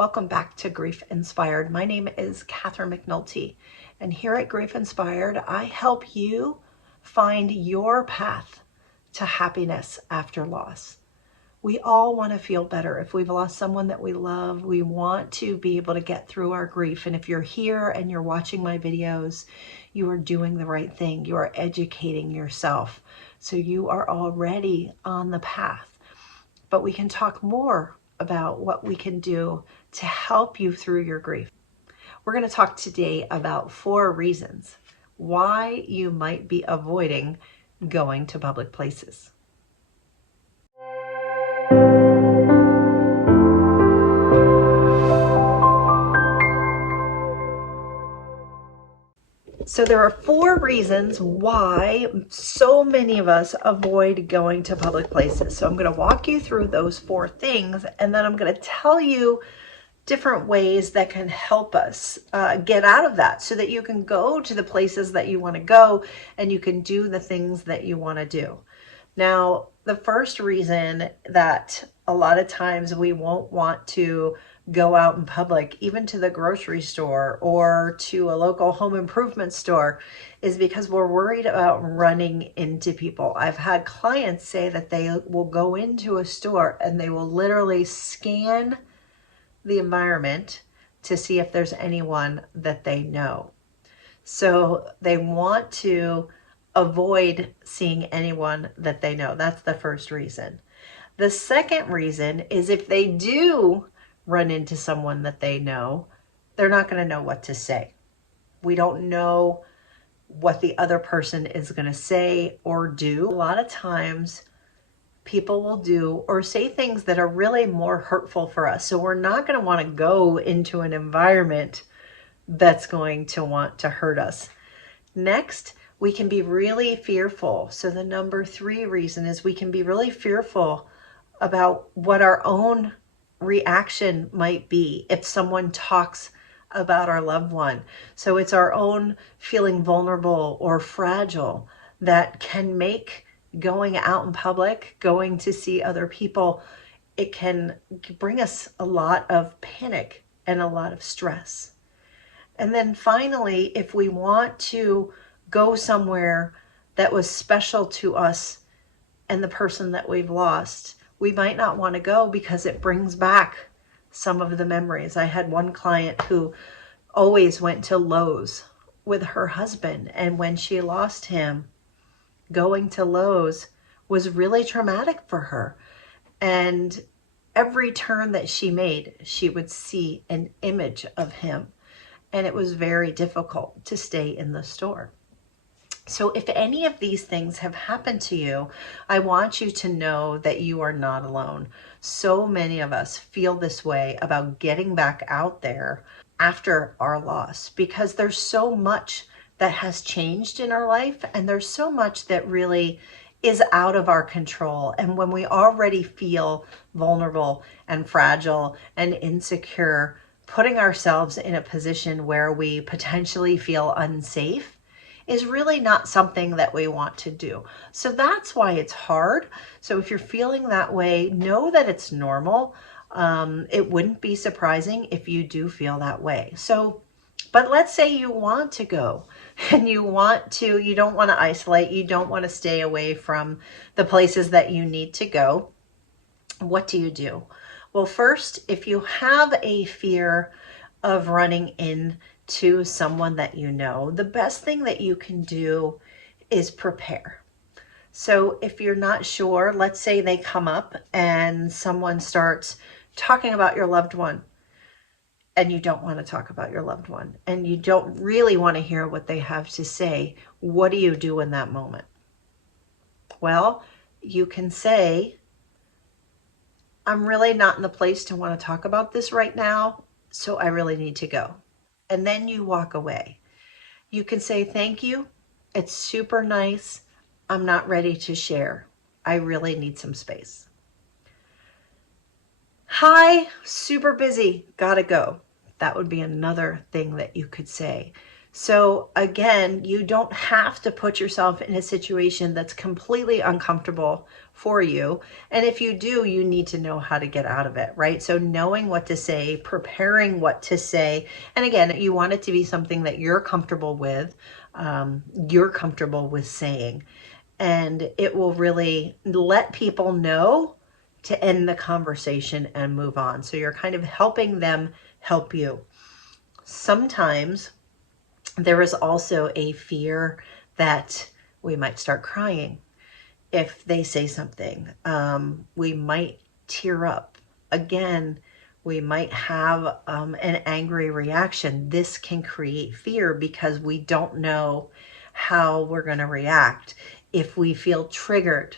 Welcome back to Grief Inspired. My name is Catherine McNulty, and here at Grief Inspired, I help you find your path to happiness after loss. We all want to feel better. If we've lost someone that we love, we want to be able to get through our grief. And if you're here and you're watching my videos, you are doing the right thing. You are educating yourself. So you are already on the path. But we can talk more about what we can do to help you through your grief. We're going to talk today about 4 reasons why you might be avoiding going to public places. So there are 4 reasons why so many of us avoid going to public places. So I'm going to walk you through those 4 things, and then I'm going to tell you different ways that can help us get out of that so that you can go to the places that you want to go and you can do the things that you want to do. Now, the first reason that a lot of times we won't want to go out in public, even to the grocery store or to a local home improvement store, is because we're worried about running into people. I've had clients say that they will go into a store and they will literally scan the environment to see if there's anyone that they know. So they want to avoid seeing anyone that they know. That's the first reason. The second reason is if they do run into someone that they know, they're not going to know what to say. We don't know what the other person is going to say or do. A lot of times people will do or say things that are really more hurtful for us. So we're not going to want to go into an environment that's going to want to hurt us. Next, we can be really fearful. So the number 3 reason is we can be really fearful about what our own reaction might be if someone talks about our loved one. So it's our own feeling vulnerable or fragile that can make going out in public, going to see other people, it can bring us a lot of panic and a lot of stress. And then finally, if we want to go somewhere that was special to us and the person that we've lost, we might not want to go because it brings back some of the memories. I had one client who always went to Lowe's with her husband, and when she lost him, going to Lowe's was really traumatic for her. And every turn that she made, she would see an image of him, and it was very difficult to stay in the store. So if any of these things have happened to you, I want you to know that you are not alone. So many of us feel this way about getting back out there after our loss because there's so much that has changed in our life, and there's so much that really is out of our control. And when we already feel vulnerable and fragile and insecure, putting ourselves in a position where we potentially feel unsafe is really not something that we want to do. So that's why it's hard. So if you're feeling that way, know that it's normal. It wouldn't be surprising if you do feel that way. So, but let's say you want to go and you don't want to isolate, you don't want to stay away from the places that you need to go. What do you do? Well, first, if you have a fear of running into someone that you know, the best thing that you can do is prepare. So if you're not sure, let's say they come up and someone starts talking about your loved one, and you don't want to talk about your loved one, and you don't really want to hear what they have to say, what do you do in that moment? Well, you can say, I'm really not in the place to want to talk about this right now, so I really need to go. And then you walk away. You can say, thank you. It's super nice. I'm not ready to share. I really need some space. Hi, super busy. Gotta go. That would be another thing that you could say. So again, you don't have to put yourself in a situation that's completely uncomfortable for you. And if you do, you need to know how to get out of it, right? So knowing what to say, preparing what to say. And again, you want it to be something that you're comfortable with, saying. And it will really let people know to end the conversation and move on. So you're kind of helping them help you. Sometimes there is also a fear that we might start crying if they say something. We might tear up. Again, we might have an angry reaction. This can create fear because we don't know how we're going to react. If we feel triggered,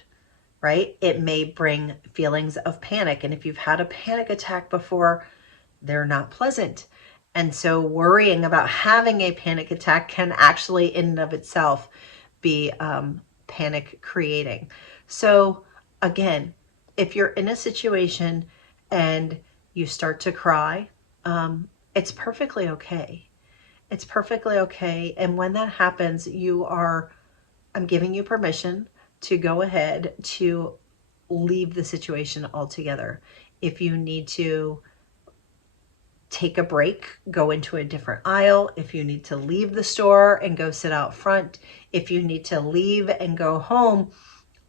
right, it may bring feelings of panic. And if you've had a panic attack before, they're not pleasant. And so worrying about having a panic attack can actually in and of itself be panic creating. So again, if you're in a situation and you start to cry, it's perfectly okay. It's perfectly okay. And when that happens, I'm giving you permission to go ahead to leave the situation altogether. If you need to take a break, go into a different aisle. If you need to leave the store and go sit out front, if you need to leave and go home,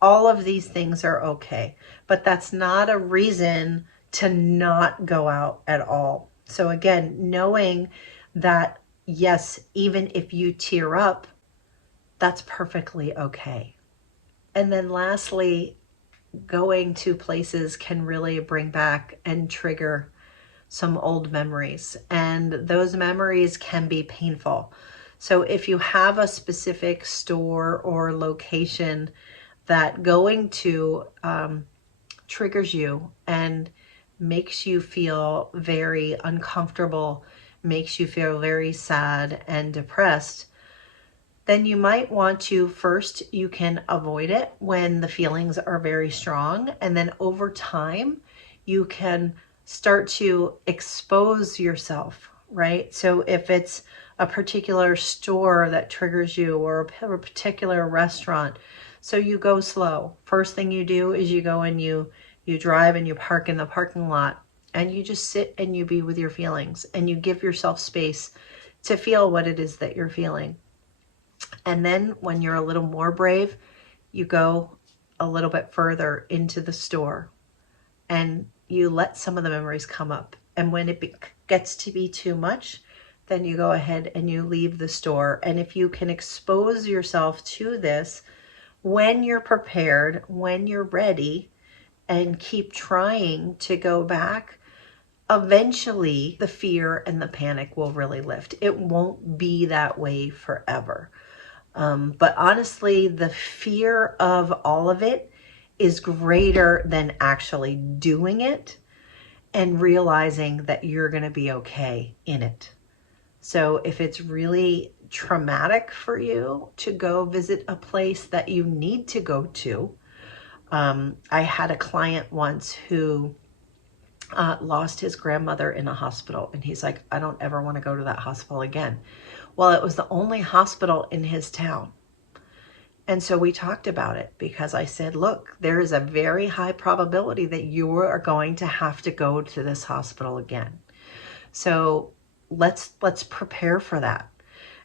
all of these things are okay. But that's not a reason to not go out at all. So again, knowing that, yes, even if you tear up, that's perfectly okay. And then lastly, going to places can really bring back and trigger some old memories, and those memories can be painful. So if you have a specific store or location that going to triggers you and makes you feel very uncomfortable, makes you feel very sad and depressed, then you might want to first, you can avoid it when the feelings are very strong. And then over time, you can start to expose yourself, right? So if it's a particular store that triggers you or a particular restaurant, so you go slow. First thing you do is you go and you drive and you park in the parking lot and you just sit and you be with your feelings and you give yourself space to feel what it is that you're feeling. And then when you're a little more brave, you go a little bit further into the store and you let some of the memories come up. And when it gets to be too much, then you go ahead and you leave the store. And if you can expose yourself to this when you're prepared, when you're ready, and keep trying to go back, eventually the fear and the panic will really lift. It won't be that way forever. But honestly, the fear of all of it is greater than actually doing it and realizing that you're going to be okay in it. So if it's really traumatic for you to go visit a place that you need to go to, I had a client once who lost his grandmother in a hospital, and he's like, I don't ever want to go to that hospital again. Well, it was the only hospital in his town. And so we talked about it because I said, look, there is a very high probability that you are going to have to go to this hospital again. So let's prepare for that.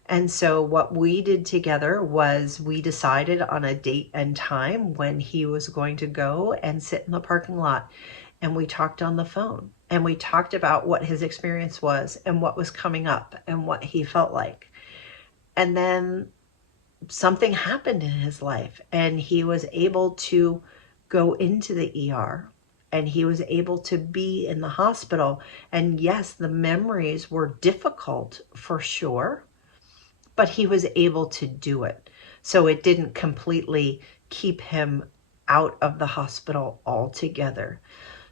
And so what we did together was we decided on a date and time when he was going to go and sit in the parking lot. And we talked on the phone and we talked about what his experience was and what was coming up and what he felt like. And then something happened in his life and he was able to go into the ER and he was able to be in the hospital. And yes, the memories were difficult for sure, but he was able to do it. So it didn't completely keep him out of the hospital altogether.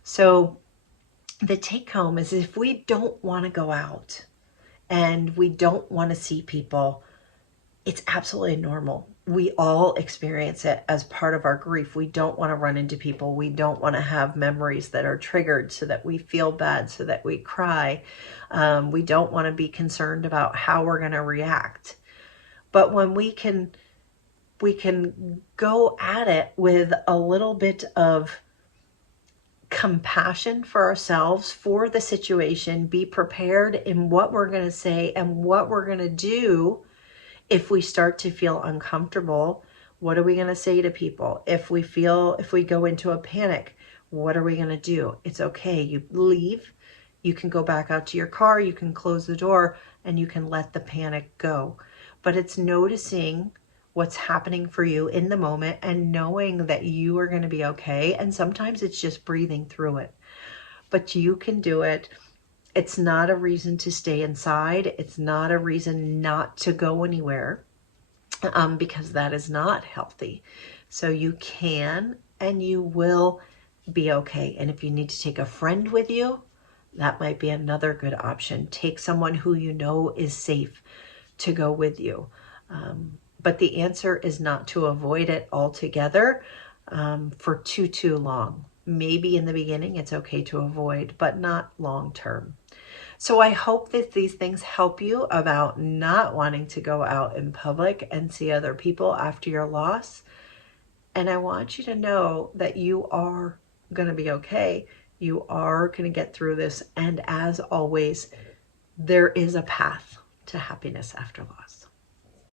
So the take home is if we don't want to go out and we don't want to see people, it's absolutely normal. we all experience it as part of our grief. We don't want to run into people. We don't want to have memories that are triggered so that we feel bad, so that we cry. We don't want to be concerned about how we're going to react. But when we can go at it with a little bit of compassion for ourselves, for the situation, be prepared in what we're going to say and what we're going to do. If we start to feel uncomfortable, what are we going to say to people? If we go into a panic, what are we going to do? It's okay. You leave. You can go back out to your car. You can close the door and you can let the panic go. But it's noticing what's happening for you in the moment and knowing that you are going to be okay. And sometimes it's just breathing through it. But you can do it. It's not a reason to stay inside. It's not a reason not to go anywhere, because that is not healthy. So you can and you will be okay. And if you need to take a friend with you, that might be another good option. Take someone who you know is safe to go with you. But the answer is not to avoid it altogether for too long. Maybe in the beginning it's okay to avoid, but not long term. So I hope that these things help you about not wanting to go out in public and see other people after your loss. And I want you to know that you are going to be okay. You are going to get through this. And as always, there is a path to happiness after loss.